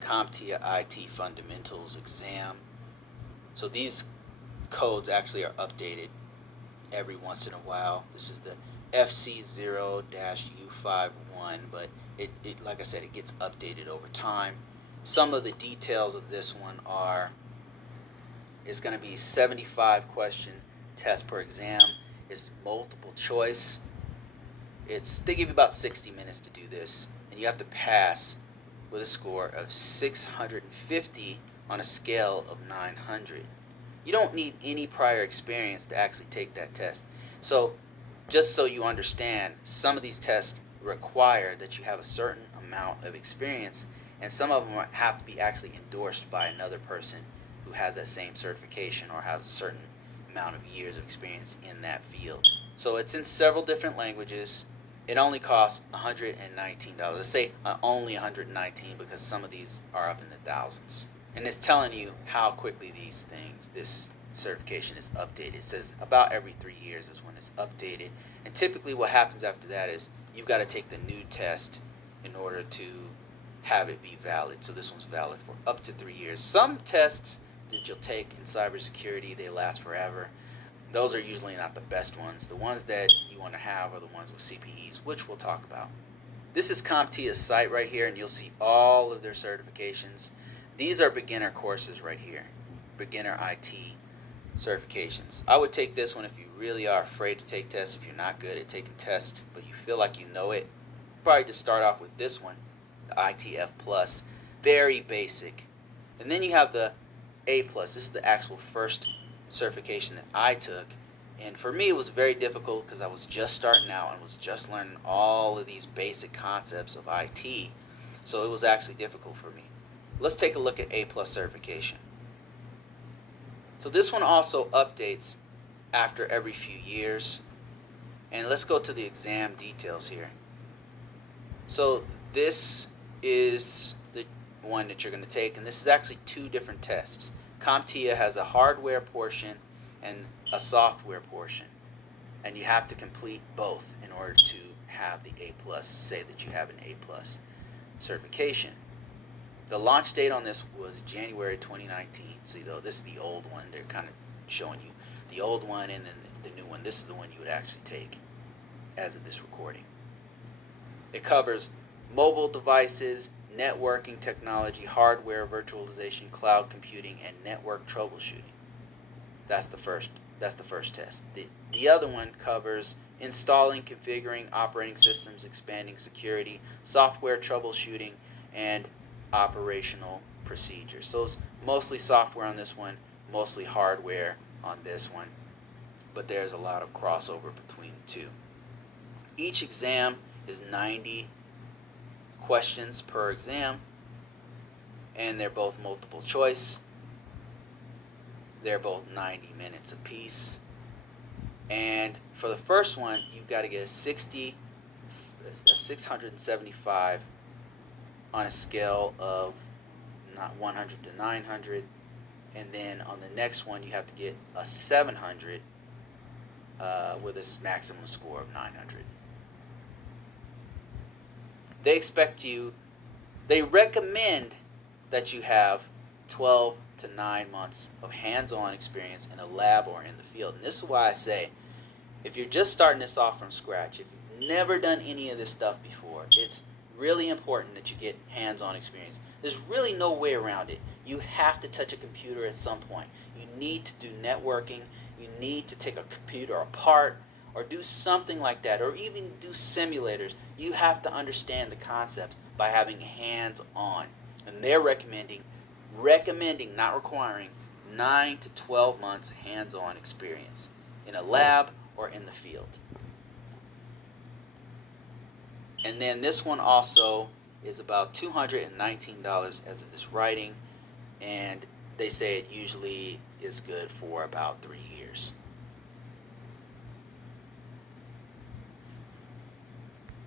Comptia IT Fundamentals exam. So these codes actually are updated every once in a while. This is the FC0-U51, but it like I said, it gets updated over time. Some of the details of this one are it's going to be 75 question test per exam. It's multiple choice. They give you about 60 minutes to do this, and you have to pass with a score of 650 on a scale of 900. You don't need any prior experience to actually take that test. So just so you understand, some of these tests require that you have a certain amount of experience, and some of them have to be actually endorsed by another person who has that same certification or has a certain amount of years of experience in that field. So it's in several different languages. It only costs $119. Let's say only $119 because some of these are up in the thousands. And it's telling you how quickly this certification is updated. It says about every 3 years is when it's updated. And typically what happens after that is you've got to take the new test in order to have it be valid. So this one's valid for up to 3 years. Some tests that you'll take in cybersecurity, they last forever. Those are usually not the best ones. The ones that you want to have are the ones with CPEs, which we'll talk about. This is Comptia's site right here, and you'll see all of their certifications. These are beginner courses right here, beginner IT certifications. I would take this one if you really are afraid to take tests, if you're not good at taking tests, but you feel like you know it. Probably just start off with this one, the ITF Plus, very basic. And then you have the A Plus. This is the actual first certification that I took, and for me it was very difficult because I was just starting out and was just learning all of these basic concepts of IT, so it was actually difficult for me. Let's take a look at A Plus certification. So this one also updates after every few years, and let's go to the exam details here. So this is the one that you're going to take, and this is actually 2 different tests. Comptia has a hardware portion and a software portion, and you have to complete both in order to have the A+, say that you have an A+ certification. The launch date on this was January 2019. See, though, this is the old one. They're kind of showing you the old one and then the new one. This is the one you would actually take as of this recording. It covers mobile devices, networking technology, hardware virtualization, cloud computing, and network troubleshooting. That's the first test. The other one covers installing, configuring operating systems, expanding security, software troubleshooting, and operational procedures. So it's mostly software on this one, mostly hardware on this one, but there's a lot of crossover between the two. Each exam is 90 questions per exam, and they're both multiple choice. They're both 90 minutes apiece. And for the first one, you've got to get a 675 on a scale of 100 to 900. And then on the next one, you have to get a 700 with a maximum score of 900. They recommend that you have 12 to 9 months of hands-on experience in a lab or in the field. And this is why I say, if you're just starting this off from scratch, if you've never done any of this stuff before, it's really important that you get hands-on experience. There's really no way around it. You have to touch a computer at some point. You need to do networking. You need to take a computer apart or do something like that, or even do simulators. You have to understand the concepts by having hands-on. And they're recommending, not requiring, 9 to 12 months hands-on experience in a lab or in the field. And then this one also is about $219 as of this writing, and they say it usually is good for about 3 years.